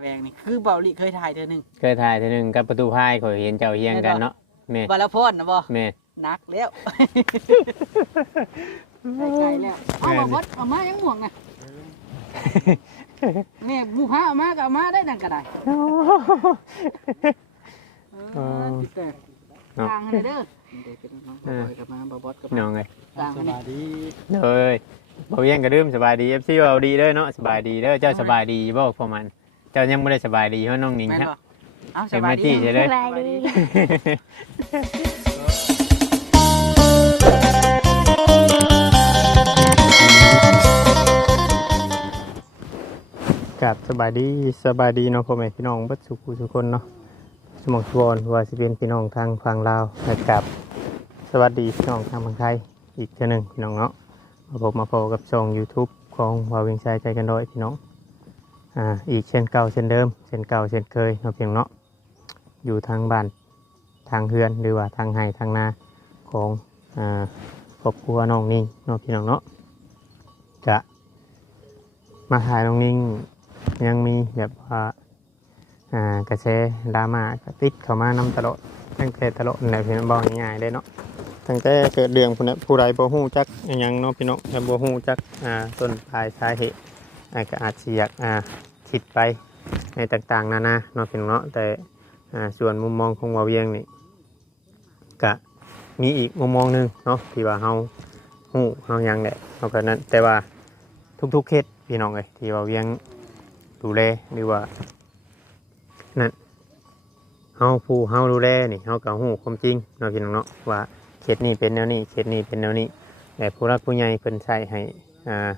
แวงนี่คือเบาลิเคยถ่ายเธอหนึ่งเคยถ่ายเทีนึงกับประตูพายข่อยเห็นเจ้าเฮียงกันเนาะแม่บาลพอนนะบ่แม่นักแล้วใกล้ๆแล้วเอามาวัดเอามายังห่วงนะแม่หมูพาเอามาก็เอามาได้นั่นก็ได้เออติดแต่ทางให้เด้อเดี๋ยวเป็นน้องบอยกับมาบอบอสกับน้องเอ้ยทางสให้บายดีเด้อบ่เฮียงก็ดื่มสบายดี FC เว้าดีเด้อเนาะสบายดีเด้อเจ้าสบายดีบ่พอมันเจ้ายังบ่ได้สบายดีเฮาน้องหนิงแม่นครับ บ่เอาสเป็นบายแม่ตี้ดีใช่เด้อสบายดีกับสบายดีสบายดีเนาะพ่อแม่พี่น้องเบัดสุขุทุกคนเนาะสมองชวนว่าสิเป็นพี่น้องทางฝั่งลาวและกับสวัสดีพี่น้องทางฝั่งไทยอีกเทื่อหนึงพี่น้องเนาะมาพบมาพบกับช่อง YouTube ของวาวิงชายใจกันด้อยพี่น้อง อ่าอีกเช่นเก่าเช่นเดิมเช่นเก่าเช่นเคยเนาเพียงเนาะอยู่ทางบ้านทางเฮือนหรือว่าทางไห้ทางนาของอ่าครอบครัวน้องนิ่งเนาะพี่น้องเนาะจะมาถ่ายน้องนิ่งยังมีแบบว่าอ่ากระแสดราม่าก็ติดเข้ามานำตลอดตั้งแต่ตลอดเลยพี่น้องบอกง่ายๆได้เนาะตั้งแต่เกิดเรื่องพวกนี้ผู้ใดบ่ฮู้จักอิหยังเนาะพี่น้องแต่บ่ฮู้จักอ่าต้นปลายสาเหตุ ก็อาจสิอยากอ่าคิดไปในต่างๆนานาเนาะพี่น้องเนาะแต่อ่าส่วนมุมมองของวาเวียงนี่ก็มีอีกมุมมองหนึ่งเนาะที่ว่าเฮาฮู้เฮายังแหละเฮาก็นั้นแต่ว่าทุกๆเคสพี่น้องเอ้ยที่ว่าเวียงดูแลหรือว่านั่นเฮาผู้เฮาดูแลนี่เฮาก็ฮู้ความจริงเนาะพี่น้องเนาะว่าเขตนี้เป็นแนวนี้เขตนี้เป็นแนวนี้แต่ผู้รักผู้ใหญ่เพิ่นใช้ให้อ่า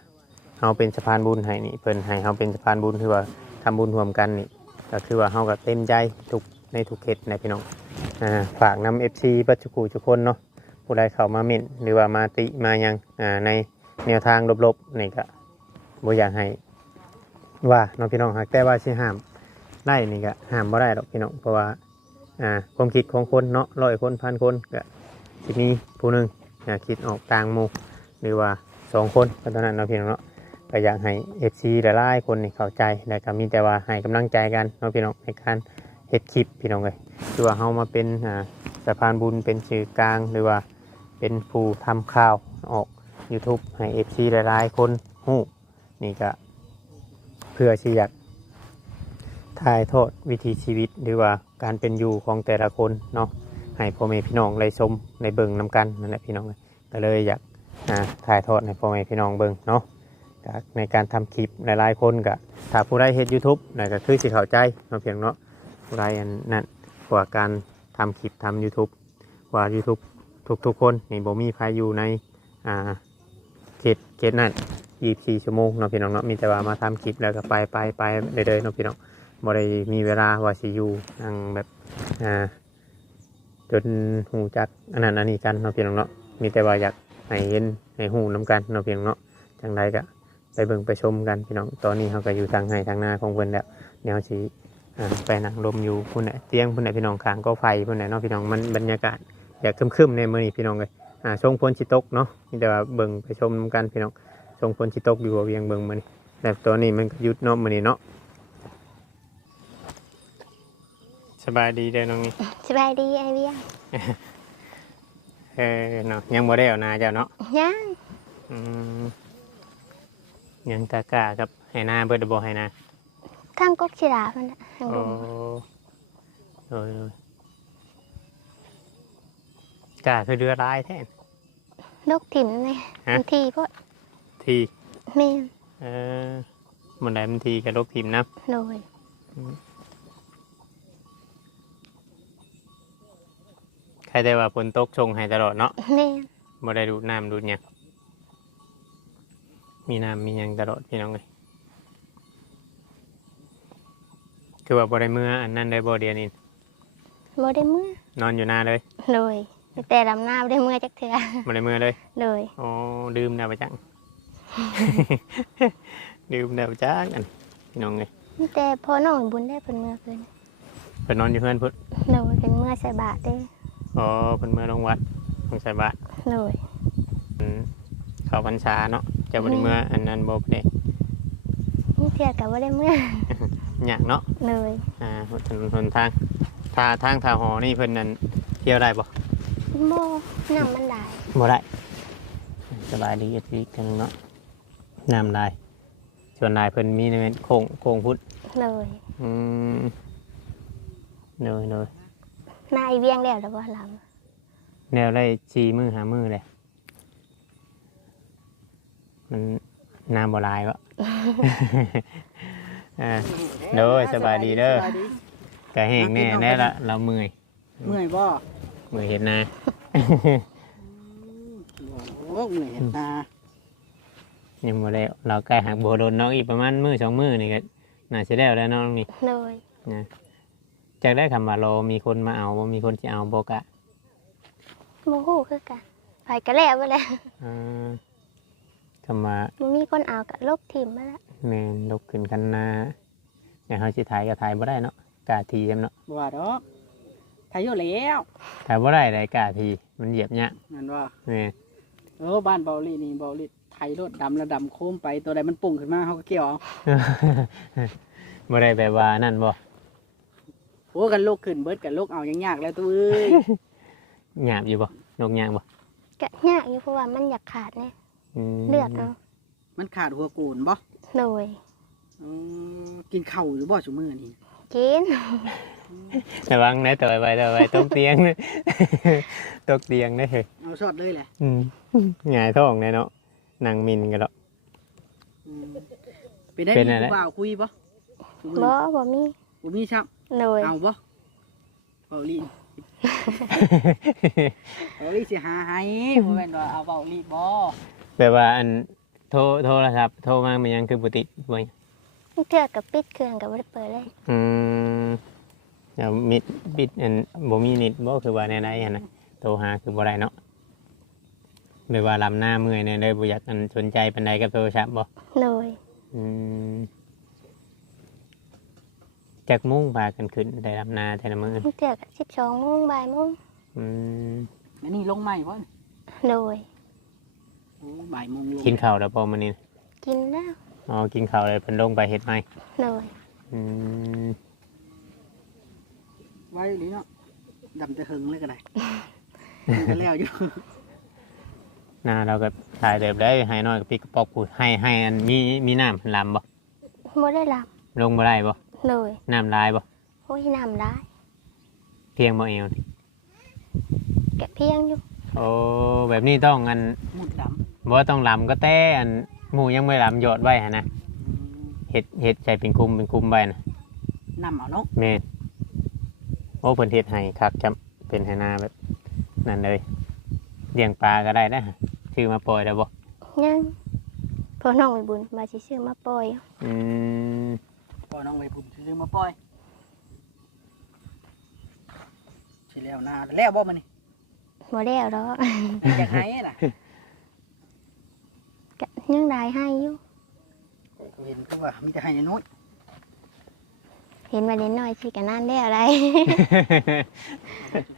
เฮาเป็นสะพานบุญให้นี่เพิ่นให้เฮาเป็นสะพานบุญคือว่าทำบุญร่วมกันนี่ก็คือว่าเฮาก็เต็มใจทุกในทุกเขตนะพี่น้องอ่าฝากนำ FC บัจจุกูทุกคนเนาะผู้ใดเข้ามาเม่นหรือว่ามาติมายังอ่าในแนวทางลบๆนี่ก็บ่อยากให้ว่าน้องพี่น้องหากแต่ว่าสิห้ามไล่นี่ก็ห้ามบ่ได้หรอกพี่น้องเพราะว่าอ่าความคิดของคนเนาะร้อยคนพันคนก็สิมีผู้หนึ่งอยาคิดออกต่างหมู่หรือว่าสองคนก็เท่านั้นเนาะพี่น้องเนาะ ก็อยากให้เอฟซีหลายๆคนนี่เข้าใจแล้วก็มีแต่ว่าให้กำลังใจกันเนาะพี่น้องในการเฮ็ดคลิปพี่น้องเลยคือว่าเฮามาเป็นอ่าสะพานบุญเป็นสื่อกลางหรือว่าเป็นผู้ทำข่าวออก YouTube ให้เอฟซีหลายๆคนฮู้นี่ก็เพื่อที่อยากถ่ายทอดวิถีชีวิตหรือว่าการเป็นอยู่ของแต่ละคนเนาะให้พ่อแม่พี่น้องได้ชมในเบิ่งนำกันนั่นแหละพี่น้องก็เลยอยากอ่าถ่ายทอดให้พ่อแม่พี่น้องเบิ่งเนาะ ในการทำคลิปหลายๆคนก็ถ้าผู้ใดเฮ็ด YouTube นั่นก็คือสิเข้าใจเนาะเพียงเนาะผู้ใดนั่นกว่าการทำคลิปทำ YouTube ว่า YouTube ทุกๆคนนี่บ่มีใครอยู่ในอ่าเขตเขตนั้น24ชั่วโมงเนาะพี่น้องเนาะมีแต่ว่ามาทำคลิปแล้วก็ไปไปไปเรื่อยๆเนาะพี่น้องบ่ได้มีเวลาว่าสิอยู่นั่งแบบอ่าจนหูจักอันนั้นอันนี้กันเนาะพี่น้องเนาะมีแต่ว่าอยากให้เห็นให้หูน้กันเนาะพี่น้องเนาะจังใดก็ เบิ่งไปชมกันพี่น้องตอนนี้เขาก็อยู่ทางไห้ทางนาของเพิ่นแล้วเดี๋ยวสิอ่าไปนั่งลมอยู่พุ่นน่ะเตียงพุ่นน่ะพี่น้องข้างก็ไฟพุ่นน่ะเนาะพี่น้องมันบรรยากาศอยากครึมๆในมื้อนี้พี่น้องเลยอ่าช่วงพ้นสิตกเนาะมีแต่ว่าเบิ่งไปชมนำกันพี่น้องส่งผลสิตกอยู่ว่าเวียงเบิงมันแต่ตัวนี้มันก็หยุดเนาะมันนี่เนาะสบายดีเด้อน้องนี่สบายดีไอเวียงเออเนาะยังบ่ได้เอานาเจ้าเนาะยังอืม ยังตากล้ากับให้นาเบิดบ่ให้นาข้างกกชิลามันน่ะข้างโอ้บนโดยโดยกล้าคือเรือร้ายแท้ นกถิ่มเลยฮะ บางทีพวกทีแม่นเออมันได้มันทีกับลกทีมนะโดยใครได้ว่าฝนตกชงให้ตลอดเนาะแม่นบ่ได้ดูดน้ำดูดหยัง มีน้ำมีหยังตลอดพี่น้องเลยคือว่าบ่ได้เมื่ออันนั้นได้บ่เดียวนี้บ่ได้เมื่อนอนอยู่นาเลยโดยแต่ลำหน้าบ่ได้เมื่อจักเทื่อบ่ได้เมื่อเลยโดยอ๋อดื่มได้ประจังดื่มได้ประจังอันพี่น้องเลยมีแต่พอน้องบุญได้เพิ่นเมื่อคืนเพิ่นนอนอยู่เพื่อนพุ่นโดยเป็นเมื่อใส่บาตรเด้ออ๋อเพิ่นเมื่อลงวัดลงใส่บาตรโดยอืมเข้าพรรษาเนาะเจะบ่ได้เมื่ออันนั้นบ่ได้นี่เทื่อก็บ่ได้เมื่อยากเนาะเลยอ่าถนนหนทางทาทางทาหอนี่เพิ่นนั่นเที่ยวได้บ่บ่น้ำมันหลายบ่ได้สบายดีอีกทีกันเนาะน้ำลายส่วนนายเพิ่นมีในโค้งโค้งพุทธเลยอืมเนยเนยนายเวียงแล้วแล้วบ่ลแนวได้ชีมือหามือเลย มันน้ำบ่หลายวะ อ่าโดยสบายดีเด้อสบายดีกะแห้งแน่แน่ละเราเมื่อยเมื่อยบ่เมื่อยเห็นนาโอ้เมื่อยเห็นตายังบ่แล้วเราใกล้หักโบโดนน้องอีกประมาณมือสองมือนี่ก็น่าจะได้แล้วเน้องนี่ำเลยนะจากได้คำว่าเรามีคนมาเอาบ่มีคนจะเอาบอกะบ่ฮู้คือกันไปก็แล้วไปแล้วอ่า คำว่าบ่มีคนเอาก็ลบทิ่มมาแล้วแมนลกขึ้นกันนาอย่างเขาสิถ่ายก็ถ่ายบ่ได้เนาะกาทีจำเนาะบ่ว่าดอกทายอยู่แล้วถ่ายบ่ได้ได้กาทีมันเหยียบเนี่ยนั่นว่าแม่นเออบ้านเบาลี่นี่เบาลี่ไทยรถดำแล้วดำโค้มไปตัวใดมันปุ่งขึ้นมาเขาก็เกี่ยวเอาบ่ได้แบบว่านั่นบ่โอ้กันลูกขึ้นเบิดกันลูกเอายังยากแล้วตัวเอ้ยหยาบอยู่บ่นกหยางบ่ก็ยากอยู่เพราะว่ามันอยากขาดเนี่ย มเลือกเอามันขาดหัวโกนบ่เลยอืมกินข้าวอยู่บ่ชั่วมือนี่กินระวังนะต่อยไปต่อยไปตกเตียงนะ ตกเตียงได้เฮ้ยเอาชอดเลยแหละอืมหงายท้องแน่เนาะนั่งมินกันดอกอืมเป็นได้เป็นมีอะไร ผู้บ่าวคุยบ่ชั่วมื้อบ่นี้บ่มีบ่มีครับเลยเอาบ่เบาลี่เบาลี่สิหาให้บ่แม่นว่าเอาเบาลี่บ่ แบบว่าอันโทรโทรศัพท์โทรมามันยังคือปกติบ่เทื่อกับปิดเครื่องก็บ่ได้เปิดเลยอืมเดี๋ยวมิดบิดอันบ่มีนิดบ่คือว่าแนวใดหั่นน่ะโทรหาคือบ่ได้เนาะหรือว่าลำหน้าเมื่อยเนี่ยเลยบ่อยากอันสนใจปานใดกับโทรศัพท์บ่เลยอืมจากมุ่งพากันขึ้นได้ลำหน้าแต่ละมื้อเทื่อกับสิบสองโมงบ่ายโมงอืมอันนี้ลงใหม่บ่เลย โอ้บ่ายโมงลงกินข้าวแล้วบ่มื้อนี้กินแล้วอ๋อกินข้าวเลยเพิ่นลงไปเฮ็ดใหม่เลยอืมไว้หรือเนาะดำจะหึงเลยก็ได้ มันก็แล้วอยู่หน้าเราก็ถ่ายเรียบได้ให้น้อยกับพี่กระปอกพูดให้ให้อันมีมีน้ำลำบ่บ่ได้หลับลงบ่ได้บ่เลยน้ำลายบ่โอ้ยน้ำได้เพียงบ่เอวนี่แกะเพียงอยู่โอ้แบบนี้ต้องอันหมุดด บ่ต้องลำก็แต่อันหมูยังไม่ลำหยอดไว้หั่นนะำเฮ็ดเฮ็ดใส่เป็นคุมเป็นคุมไว้นะนำเอาเนาะแม่นโอ้เพิ่นเฮ็ดให้คักจำเป็นไหนาแบบนั่นเลยเลี้ยงปลาก็ได้นะชื่อมาปล่อยได้บ่ยังพอน้องไปบุญมาสิซื้อมาปล่อยอืมปล่อยน้องไว้ผมซื้อมาปล่อยสิแล้วนาแล้วบ่มันนี่บ่แล้วดอกอยากให้ล่ะก็ ยังได้ให้อยู่ก็เห็นก็ว่ามีแต่ให้น้อยเห็นมาเล่นน้อยสิกันนั่นแล้วได้ๆ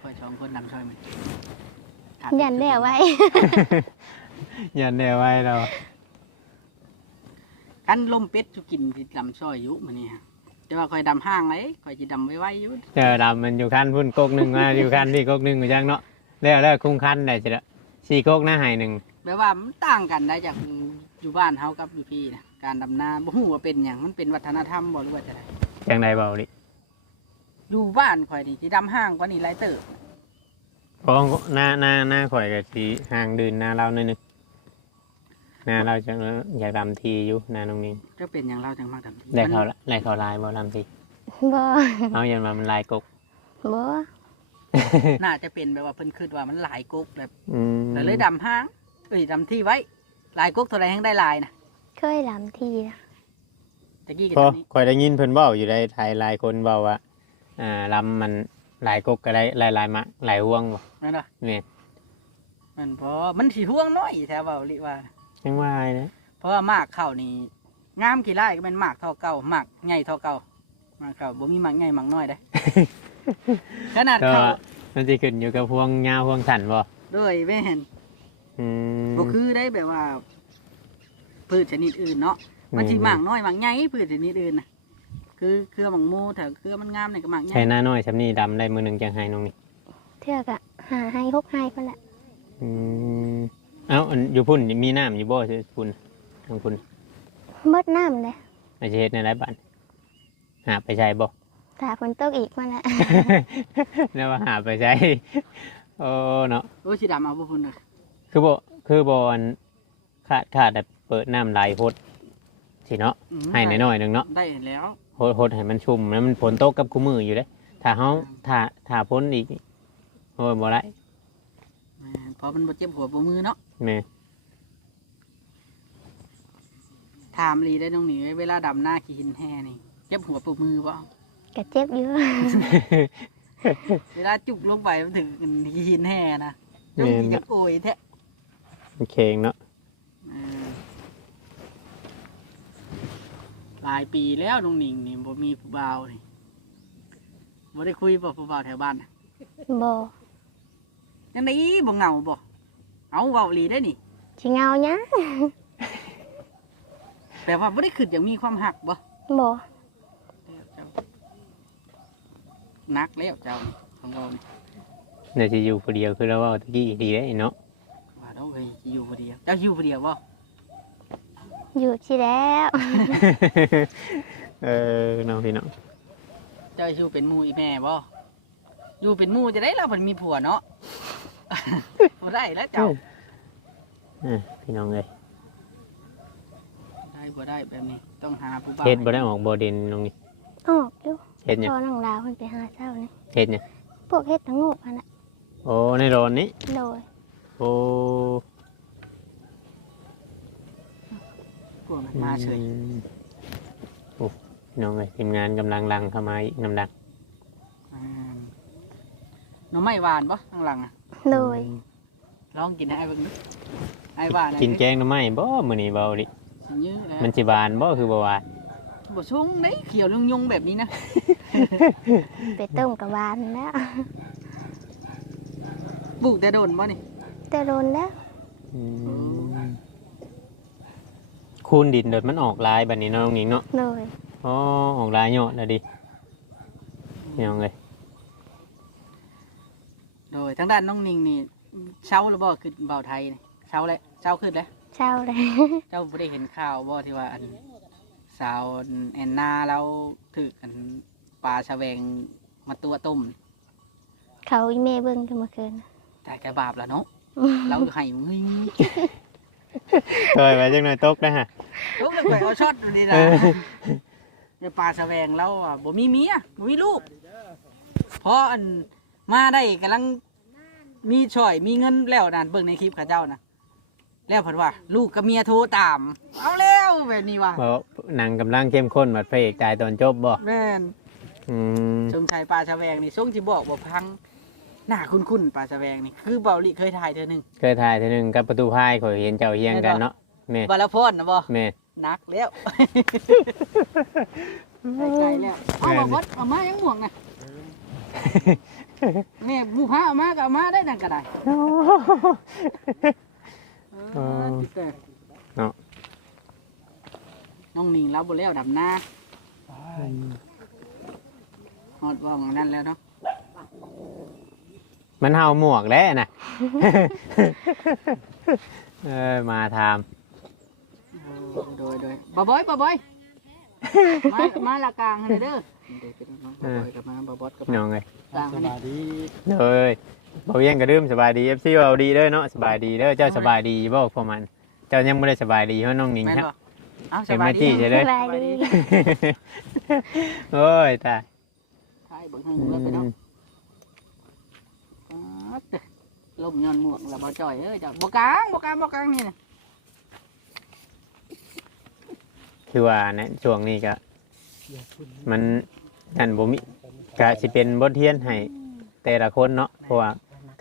ช่วยสองคนนำช่วยมันขาดยันแล้วไว้ ยันเดียวไว้เรากันลมเป็ดสุกินที่ดำซอยอยู่มันนี่ฮะแต่ว่าคอยดำห้างเลยคอยจะดำไว้ไว้อยู่เจอดำมันอยู่คันพุ่นกกหนึ่งมาอยู่คันที่กกหนึ่งอยู่จังเนาะแล้วแล้วคุ้งคันได้จ้ะสี่กกหน้าใหายหนึ่งแปลว่ามันต่างกันได้จาก อยู่บ้านเฮากับอยู่พี่นะการดำนาบ่ฮู้ว่าเป็นหยังมันเป็นวัฒนธรรมบ่หรือว่าจะไดจังใดเบาดิอยู่บ้านข่อยนี่สิดำห้างกว่านี้หลายเติบเพราะหน้าหน้าหน้าข่อยกับสีห่างดืนหน้าเราหน่อยหนึงหน้าเราจะอยากดำทีอยู่หน้าตรงนี้จะเป็นอย่างเราจังมากดำทีได้เขาละได้เขาลายบ่ดำทีบ่เอายันมามันลายกกบ่น่าจะเป็นแบบว่าเพิ่นคิดว่ามันหลายก๊กแบบอืม แต่เลยดำห้างเอ้ยดำที่ไว้ หลายก๊กเท่าไรแห้งได้หลายนะเคยลำทีนะตะกี้กันพอนี้ข่อยได้ยินเพิ่นเว้าอยู่ได้ไทยหลายคนเว้าว่าอ่าลำมันหลายกกก็ได้หลายหลายมะหลายห่วงบ่นั่นน่ะนี่มันพอมันสิห่วงน้อยแท้เว่าลิว่ายังว่าไอ้นะเพราะว่ามากเข้านี่งามกี่ไร่ก็เป็นมากเท่าเก่ามากใหญ่เท่าเก่ามากเข้าบ่มีมากใหญ่มากน้อยได้ ขนาดก็เข้ามันจะขึ้นอยู่กับพวงยาวพวงสันบ่ด้วยแม่น อืม บ่คือได้แบบว่าพืชชนิดอื่นเนาะมันสิมากน้อยมากใหญ่พืชชนิดอื่นนะคือเครือหมังมูแถวเครือมันงามนี่ก็หมักใช้ใหญ่หน้าน้อยชำนี้ดำได้มือหนึ่งจังไห้น้องนี่เทือกอะหาให้หกให้คนละอืมเอ้าอันอยู่พุ่นมีน้ำอยู่บ่ใช่พุ่นทางพุ่นเบิดน้ำเลยอาจจะเฮ็ดในหลายบ้านหาไปใช้บ่ ถ้าฝนตกอีกมาละ แล้วว่าหาไปใช้โอ้เนาะโอ้ยสีดำเอาบ่พุ่นน่ะ คือบ่คือบ่อันขาดขาดแต่เปิดน้ำไหลพดสิเนาะอืมให้น้อยๆหนึงเนาะได้แล้วโหดโหดให้มันชุ่มแล้วมันฝนตกกับคู่มืออยู่เด้ถ้าเฮาถ้าถ้าพ้นอีกโอ้ยบ่ได้แม่นเพราะมันบ่เจ็บหัวบ่มือเนาะแม่ถามลีได้น้องหนีเวลาดำหน้าขี้หินแห่นี่เจ็บหัวปวดมือบ่กะเจ็บอยู่ เวลาจุกลงไปมันถึงขี้หินแห่นะแม่นจะเนาะโอยแท้ มันเค็งเนาะเออหลายปีแล้วน้องหนิงนี่บ่มีผู้บ่าวนี่บ่ได้คุยบ่ผู้บ่าวแถวบ้านน่ะบ่ยังไงบ่เหงาบ่เอาเว้าอีหลีได้นี่ ชิเงาหยังแปลว่าบ่ได้ขึ้นอย่างมีความหักบ่บ่เจ้านักแล้วเจ้านี่ของเรานี่เดี๋ยวสิอยู่ผู้เดียวคือเราเว่าตะกี้ดีได้เนาะว่าเราเฮ้ ยสิอยู่ผู้เดียวเจ้าอยู่ผู้เดียวบ่อยู่ที่แล้ว เออน้องพี่น้องเจ้าอยู่เป็นหมู่อีแม่บ่อยู่เป็นหมู่จะได้เราเพิ่นมีผัวเนาะ บ่ได้แล้วเจ้าเออพี่น้องเลยได้บ่ได้แบบนี้ต้องหาผู้บ่าวเฮ็ดบ่ได้ออกบ่เด่นน้องนี่ออกอยู่เฮ็ดหยังพอน้องดาวเพิ่นไปหาเช้านี่เฮ็ดหยังพวกเฮ็ดทั้งงกอันน่ะโอ้ในโรนนี้โดย โอ้กลัวมันมาเฉยอืมโอ้พี่น้องเลยทีมงานกำลังลังเข้ามาอีกน้ำดังอ่าหน่อไม้หวานบ่ข้างหลังอะโดยลองกินให้ไอ้เบิ่งดูไอ้หวานกินแกงหน่อไม้บ่มื้อนี้เบาดิสิยื้อแล้วมันสิบานบ่คือบ่หวานบ่ชงไหนเขียวยุงๆแบบนี้นะไปต้มกับหวานแล้วปลูกแต่โดนบ่นี่ แต่โดนแล้วอืมคูณดินโดดมันออกลายบัดนี้เนาะน้องหญิงเนาะโดยอ๋อออกลายยอดแล้วดิพี่น้องเลยโดยทางด้านน้องนิงนี่เช้าหรือบ่ขึ้นเบาไทยนี่เช้าแล้วเช้าขึ้นแล้วเช้าเลย เจ้าบ่ได้เห็นข่าวบ่ที่ว่าอันสาวแอนนาเราถืออันปลาชะแวงมาตัวต้มเขาอีเมเบิ่งกันเมื่อคืนแต่แกบาปแล้วเนาะ เราให้มึงเคยไปจังหน่อยตกนะฮะลูกไปเอาช็อตนี่นะเดี๋ยวปลาชะแวงเราอะบ่มีเมียบ่มีลูกเพราะอันมาได้กำลังมีช่อยมีเงินแล้วนั่นเบิ่งในคลิปเขาเจ้านะแล้วเพิ่นว่า ลูกกับเมียโทรตาม เอาแล้วแบบนี้ว่ะเพราะหนังกำลังเข้มข้นบัดพระเอกตายตอนจบบ่แม่นอืมชมชายปลาชะแวงนี่ช่วงที่บอกบอกพัง หน้าคุ้นๆปลาชะแวงนี่คือเบาหลีเคยถ่ายเธอหนึ่งเคยถ่ายเทีนึงกับประตูพายข่อยเห็นเจ้าเฮียงกันเนาะแม่บาลพรนะบ่แม่ นักแล้วไปไกลแล้วเอามาบดเอามายังห่วงนะแม่บูพาเอามาก็เอามาได้นั่นก็ได้เออติดแต่เนาะ น้องหนิงเราบ่แล้วดำหน้าฮอดว่องนั่นแล้วเนาะ มันเฮาหมวกแล้วนะ เออมาทโอ้โดยโดยบ่บอยบ่บอยมามาละกลางให้เด้อเดี๋ยวเป็นน้องบ่บอยกับมาบ่บอสกับำน้องเลยกลางให้นี่เลยบ่เวียงกระดืมสบายดี FC เอาดีเด้อเนาะสบายดีเด้อเจ้าสบายดีบ่พอมัน เจ้ายังบ่ได้สบายดีเพราะน้องหนิงแม่นครับ บ่เอาสเป็นบาหยน้าที่ดีใช่เลยสบายดี โอ้ยตาย ใช่เบิ่งทางนู้นแล้วไปเนาะป๊า ดเด้อลมย้อนหมวกแล้วบ่จ่อยเอ้ยจ้ะบ่กลางบ่กลางบ่กลางนี่น่ะคือว่าในช่วงนี้ก็ มันนั่นบ่มีก็สิเป็นบทเรียนให้แต่ละคนเนาะเพราะว่า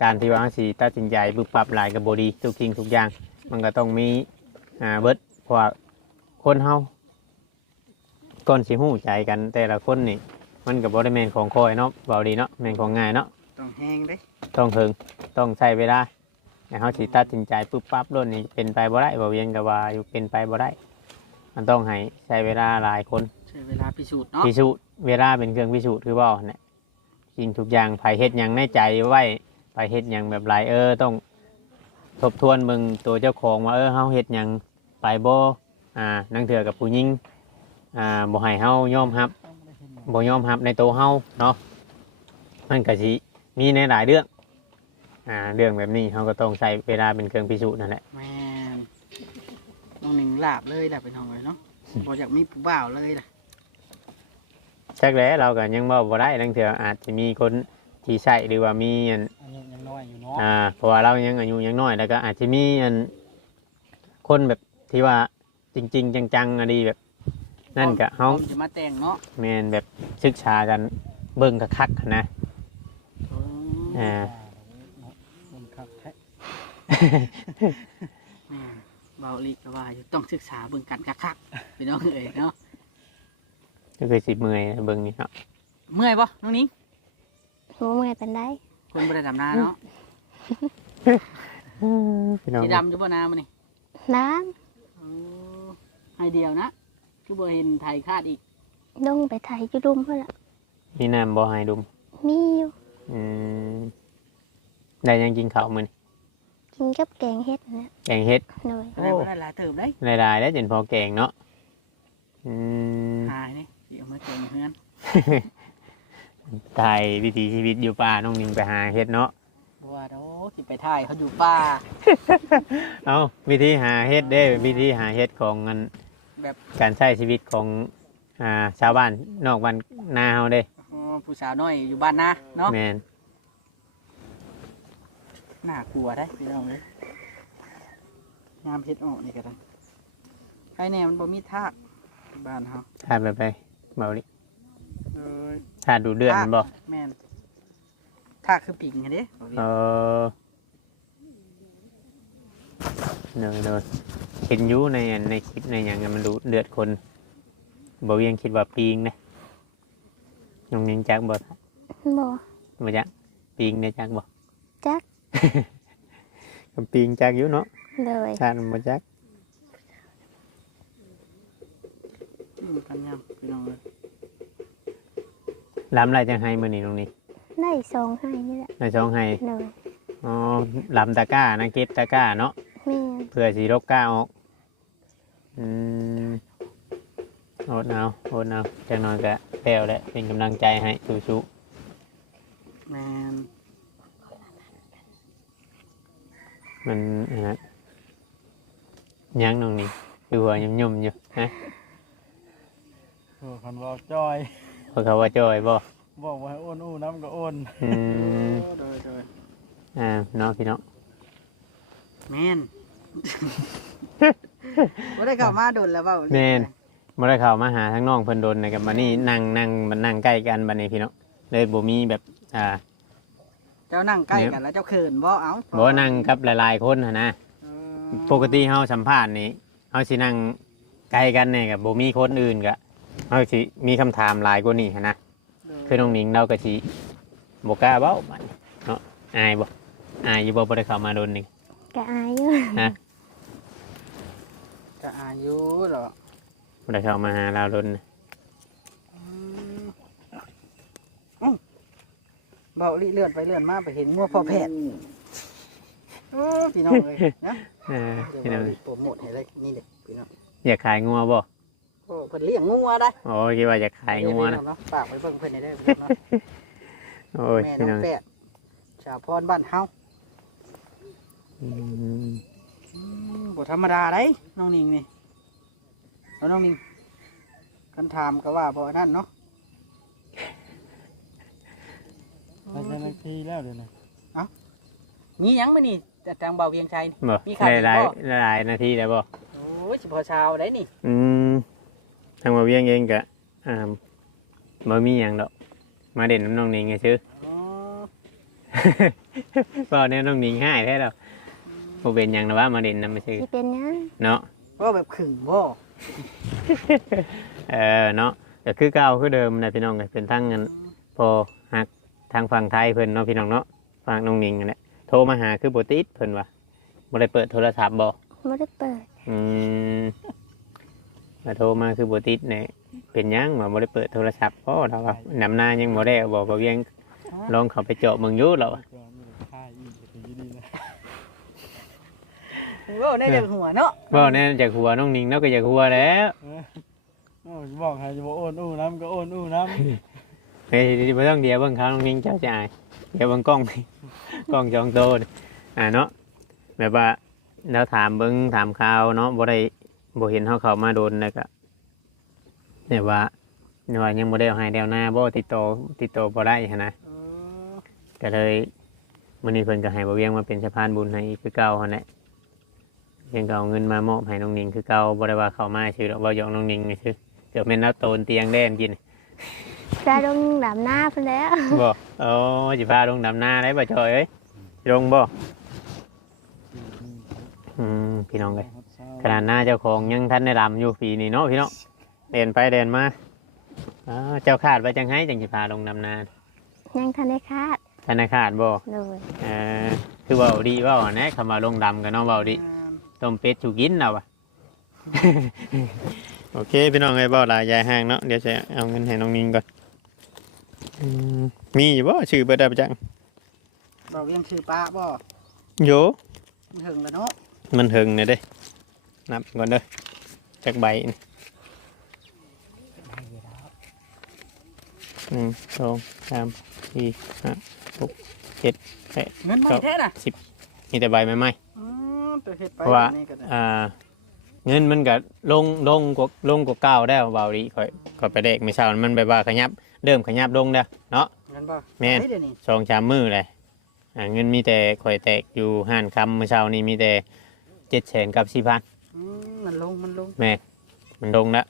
การที่ว่าสิตัดสินใจบึกปรับหลายก็บ่ดีทุกสิ่งทุกอย่าง มันก็ต้องมีอ่าเบิดเพราะว่าคนเฮาก่อนสิฮู้ใจกันแต่ละคนนี่ มันก็บ่ได้แม่นของคอยเนาะเบาดีเนาะแม่นของง่ายเนาะ ต้องแฮงเด้ต้องถึงต้องใช้เวลาแต่เฮาสิตัดสินใจปึ๊บปั๊บโดนนี่เป็นไปบ่ได้บ่เวียนก็ว่าอยู่เป็นไปบ่ได้ มันต้องให้ใช้เวลาหลายคนใช้เวลาพิสูจน์เนาะพิสูจน์เวลาเป็นเครื่องพิสูจน์คือบ่เนี่ยสิ่งทุกอย่างไผเฮ็ดหยังในใจไว้ไผเฮ็ดหยังแบบไรเออต้อง ทบทวนเบิ่งตัวเจ้าของว่าเออเฮาเฮ็ดหยังไปบ่อ่านังเถื่อกับผู้หญิงอ่าบ่ให้เฮายอมรับบ่ยอมรับในตัวเฮาเนาะมันก็สิ มีในหลายเรื่อง อ่า เรื่องแบบนี้เฮาก็ต้องใช้เวลาเป็นเครื่องพิสูจน์นั่นแหละ แม่นน้องหนิงลาบเลยแหละไปน้องเลยเนาะบ่อยากมีผู้บ่าวเลยล่ะจักแล้เราก็ยังเว้าบ่ได้นังเถื่ออาจจะมีคนที่ใช่หรือว่ามีอันอายุยังน้อยอยู่เนาะอ่าเพราะว่าเรายังอายุยังน้อยแล้วก็อาจจะมีอันคนแบบที่ว่าจริง ๆ จังๆอะดีแบบ นั่นก็เฮาพร้อมจะมาแต่งเนาะแมนแบบศึกษากันเบิ่งคักๆนะ อ่าคนครับแท้แม่นเบาลีก็ว่าอยู่ต้องศึกษาเบิ่งกันคักๆพี่น้องเอ้ยเนาะก็คือสิเมื่อยเบิ่งนี่เนาะเมื่อยปะน้องนิ้งหูเมื่อยเป็นได้คนบ่ได้ดำนาเนาะพี่น้องสีดำอยู่บ่นามันนี่น้โอ้ให้เดียวนะคือบ่เห็นไทยคาดอีกำดงไปไทยจุดุมเพื่อนละมีน้ำบ่ให้ดุมมีอยู่ อืมได้ยังกินข้าวมื้อนี้กินกับแกงเฮ็ดนะแกงเฮ็ดหน่อยได้บ่ได้หลายเติบได้หลายๆแล้วจนพอแกงเนาะอืมหายนี่สิเอามาเก่งเพื่อนถ่ายวิถีชีวิตอยู่ป่าน้องนิงไปหาเฮ็ดเนาะบัวโดสิไปถ่ายเขาอยู่ป่า เอาวิธีหาเฮ็ดเด้วิธีหาเฮ็ดของเงินแบบ การใช้ชีวิตของอ่าชาวบ้านนอกบ้านนาเฮาเด้อ๋อ ผู้สาวน้อยอยู่บ้านนาเนาะแม่นน่ากลัวได้พี่น้องเลยงามเพชรออกนี่ก็ได้ใครแน่มันบ่มีทากบ้านเฮาทาดแบบไปเบาดิเอ้ยทาดดูเดือดมันบ่แม่นทากคือปิงไงเด้เออเนยเนยเห็นอยู่ในอันในคลิปในอย่างนั้นมันดูเดือดคนบ่เวียงคิดว่าปีงนะ น้องนิงจักบ่บ่บ่จักปีงเนี่ยจักบ่จักก็ปีงจักอยู่เนาะเลยทานบ่จักอืมกันยามพี่น้องเลยลำไรจังไห้มื้อนี้น้องนี่ได้ซองให้นี่แหละในช่องไห้เลยอ๋อลำตะกร้านะเก็บตะกร้าเนาะแม่นเพื่อสีรบกล้าออกอืม โอดเอาโอดเอาจังน้อยก็แปลวแหละเป็นกำลังใจให้สู้แม่นๆมันนะยังน้องนี่คือหัวยุ่มๆอยู่ฮะโอ้คันว่าจอยเพราะเขาว่าจอยบ่บอกว่าให้โอนอู้น้ำก็โอนอืมโอ้โดยโดยอ่าเนาะพี่เนาะแม่นบ่ได้เข้ามาโดนแล้วเว้าแม่น บ่ได้เข้ามาหาทั้งน้องเพิ่นโดนนะครับบัดนี้นั่งนั่งมันนั่งใกล้กันบัดนี้พี่เนาะเลยบ่มีแบบอ่าเจ้านั่งใกล้กันแล้วเจ้าเขินบ่เอ้าบ่นั่งกับหลายๆคนหันนะเออปกติเฮาสัมภาษณ์นี่เฮาสินั่งไกลกันเนี่ยกับบ่มีคนอื่นก็เฮาสิมีคำถามหลายกว่านี้หั้นนะคือน้องหนิงเราก็สิบ่กล้าเว้าบัดนี้เนาะอายบ่อายอยู่บ่บ่ได้เข้ามาโดนนี่กะอายอยู่ก็อายุเหรอบ่ ได้เข้ามาหาเราโดนนะอืมเอ้าเบาลิเลื่อนไปเลื่อนมาไปเห็นงัวพ่อแพทย์โอ้พี่น้องเลยนะเออเดี๋ยวพี่น้องเบาลิโปรโมทให้เลยนี่เด็กพี่น้องอยากขายงัวบ่โอ้เพิ่นเลี้ยงงัวได้โอ้คิดว่าอยากขายงัวนะเนาะฝากไว้เบิ่งเพิ่นได้เด้อพี่น้องเนาะ โอ้ยแม่พี่น้น้อองงแปดชาวพรบ้านเฮาอืมอืมบ่ธรรมดาได้น้องนิงนี่ แล้วน้องนิงคันถามก็ว่าบ่นั่นเนาะไปเจ้าหน้าที่แล้วเดี๋ยวนะมีหยังมื้อนี่แต่ทางเบาเวียงชัยนี่ บ่มีขายหลายบ่ หลายนาทีได้บ่โอ้ยสิพอเช้าได้นี่อืมทางมาเวียงเองก็อ่าบ่มีหยังดอก มาเด่นน้ำน้องหนิงไงซื่ออ๋อเปล่าเนี่ยน้องหนิงให้แท้แล้วโมเป็นหยังนะว่ามาเด่นนำมาซื้อสิเป็นหยังเนาะว่าแบบขึงบ่ เออเนาะก็คือเก่าคือเดิมนะพี่น้องก็เป็นทั้งเงินพอหักทางฝั่งไทยเพิ่นเนาะพี่น้องเนาะฝั่งน้องหนิงนั่นแหละโทรมาหาคือบ่ติดเพิ่นว่าบ่ได้เปิดโทรศัพท์บ่ไม่ได้เปิดอืมมาโทรมาคือบ่ติดเนี่ยเป็นหยังว่าบ่ได้เปิดโทรศัพท์พ่อเราว่าน้ำหน้ายังบ่ได้บอกบ่าเวียงลองเข้าไปเจาะเมืองอยู่เราอะ จอมีแต่ค่ายอีกแต่ดีดีนะ เว้าได้เด็กหัวเนาะบ่แน่จากหัวน้องนิงเนาะก็จากหัวแล้วเออโอ้ยบอกให้จะบอกโอนอู้น้ำก็โอนอู้น้เฮ้ยบ่ต้องเดียวเบิ่งเขาน้องนิงเจ้าจะอายเดี๋ยวเบิ่งกล้อง กล้องจองโตนี่อ่าเนาะแบบว่าแล้วถามเบิ่งถามข่าวเนาะบ่ได้บ่เห็นเฮาเข้ามาโดนแล้วก็เนี่ยว่าเนี่ยว่ายังบ่ได้เอาให้แนวหน้าบ่ติดต่อติดต่อบ่ได้หันนะเออก็เลยมื้อนี้เพิ่นก็ให้บ่เวียงมาเป็นสะพานบุญให้อีกคือเก่าหั่นแหละเพี ยงก็เอาเงินมามอบให้น้องนิงคือเก่าบ่ได้ว่าเข้ามาชื่อดอกเว้าหยอกน้องนิงนี่คือเกือบแม่นเอาโตนเตียงแดนกินจะลงดำหน้าเพิ่นแล้วบ่โอ้สิพาลงดำนาได้บ่จอยเอ้ยลงบ่ำอืมพี่น้องเอ้ยครับเช้าขนาดหน้าเจ้าของยังทันได้ดำอยู่ปีนี้เนาะพี่น้องเดินไปเดินมาอ้าวเจ้าคาดไว้จังให้จังสิพาลงดำนายังทันได้คาดธนาคาดบ่โดยเออคือเว้าดีเว้าอะนะคำว่าลงดำก็น้องเว้าดี ต้มเป็ดถูกกินเราอะโอเคพี่น้องไอ้บ่ลายยายห้างเนาะเดี๋ยวจะเอาเงินให้น้องนิงก่อนอืมมีอยู่บ่ชื่อเบิดได้ประจังบอกยังชื่อป้าบ่โย มันถึงแล้วเนาะมันถึงเนี่ยเด้ นับก่อนเด้อจักใบนี่หนึ่งสองสามสี่ห้าหกเจ็ดแปด เงินบ่แท้น่ะ มีแต่ใบไม้ไม้อืม ตัวเฮ็ดไปเพราะว่านี่ก็ได้อ่าเงินมันก็ลงลงกว่าลงกว่าเก้าได้วเบาดีค่อยค่อยไปเด็กไม่เช้ามันแบบว่าขยับเริ่มขยับลงแล้วเนาะ เงินบ่แม่นไหเดี๋ยวนี้สองชามมือเลยอ่าเงินมีแต่ข่อยแตกอยู่ห้านคำเมื่อเช้านี้มีแต่เจ็ดแสนกับสี่พันอืมมันลงมันลงแม่นมันลงแล้ว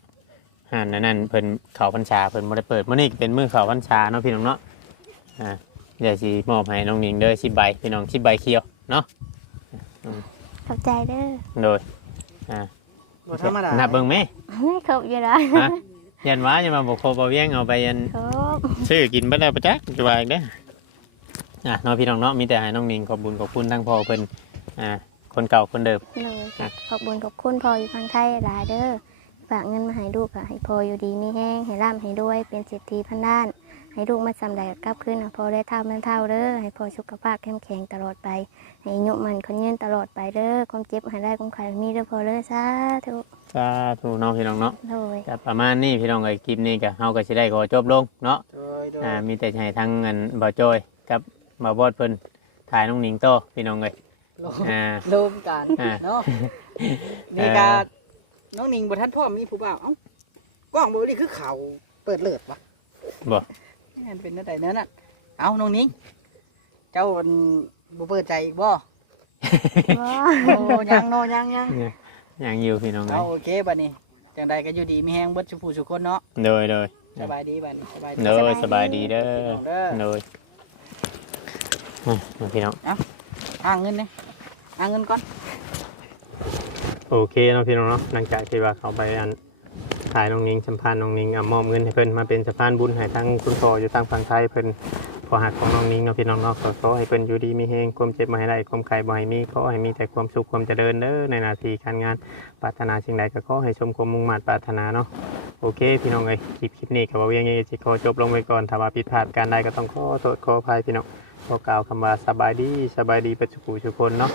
ห้านนั้นนั่นเพิ่นเขาพันชาเพิ่นบ่ได้เปิดมื้อนี้เป็นมื้อเขาพันชาเนาะพี่น้องเนาะอ่าเดี๋ยวสิมอบให้น้องหนิงเด้อสิบใบพี่น้องสิบใบเขียวเนาะขอ บใจเด้อโดยบ่ธรรมดานับเบิ่งไหมไม่ครบอยู่แล้วฮะยันว่าจะมาบอกโคบเวียงเอาไปยันครบซื้อกินบ่ได้ประจักษ์จะว่าอีกเด้ออะน้องพี่น้องเนาะมีแต่ให้น้องหนิงขอบบุญขอบคุณทั้งพ่อเพิ่นอ่าคนเก่าคนเดิมโดยขอบบุญขอบคุณพ่ออยู่ฟังไทยหลายเด้อฝากเงินมาให้ลูกอะให้พ่ออยู่ดีมีแห้งให้ร่ำให้ด้วยเป็นเศรษฐีพันด้าน ให้ลูกมาจำได้กลับคืนให้พ่อได้เท่านั้นเท่าเด้อให้พ่อสุขภาพเข้มแข็งตลอดไป ให้อายุมันคนยืนตลอดไปเด้อความเจ็บให้ได้ความไข่มีเด้อพ่อเด้อสาธุสาธุน้องพี่น้องเนาะโดยก็ประมาณนี้พี่น้องไอ้คลิปนี้ก็เฮาก็สิได้ขอจบลงเนาะโดยโดยอ่ามีแต่ให้ทั้งเงินบ่าวจอยกับบ่าวบอดเพิ่นถ่ายน้องหนิงโตพี่น้องเอ้ยลงอ่ารวมกันอ่าเนาะนี่ก็น้องนิงบ่ทันพร้อมมีผู้บ่าวเอ้ากล้องบ่นี่คือเขาเปิดเลิศวะบ่ นี่นเป็นนั่นใดนั่นน่ะเอาน้องนิงเจ้าอันบ่เปิดใจอีกบ่ว้าโอ้ยังโนยังยังเนี่ยยังอยู่พี่น้องเอ้เอายโอเคบัดนี้จังใดก็อยู่ดีมีแฮงเบิดสุผู้สุคนเนาะโดยโดยสบายดีบัดนี้สบายดีโดยสบายดีเด้อเด้อโดยอะพี่น้องอ่างเงินนี่อ่างเงินก่อนโอเคเนาะพี่น้องเนาะหลังจากที่ว่าเขาไปอัน ถ่ายน้องนิงสัมภาษณ์น้องนิงอะมอบเงินให้เพิ่นมาเป็นสะพานบุญให้ทั้งคุณพ่ออยู่ทางฝั่งไทยเพิ่นพอหักของน้องนิงเนาะพี่น้องเนาะขอขอให้เพิ่นอยู่ดีมีแฮงความเจ็บบ่ให้ได้ความไข้บ่ให้มีขอให้มีแต่ความสุขความเจริญเด้อในหน้าที่การงานปรารถนาสิ่งใดก็ขอให้สมความมุ่งมั่นปรารถนาเนาะโอเค พี่น้องเอ้ยคลิปคลิปนี้ก็บ่ายังไงสิขอจบลงไว้ก่อนถ้าว่าผิดพลาดการใดก็ต้องขอโทษขออภัยพี่น้องขอกล่าวคำว่าสบายดีสบายดีปัจจุบันทุกคนเนาะ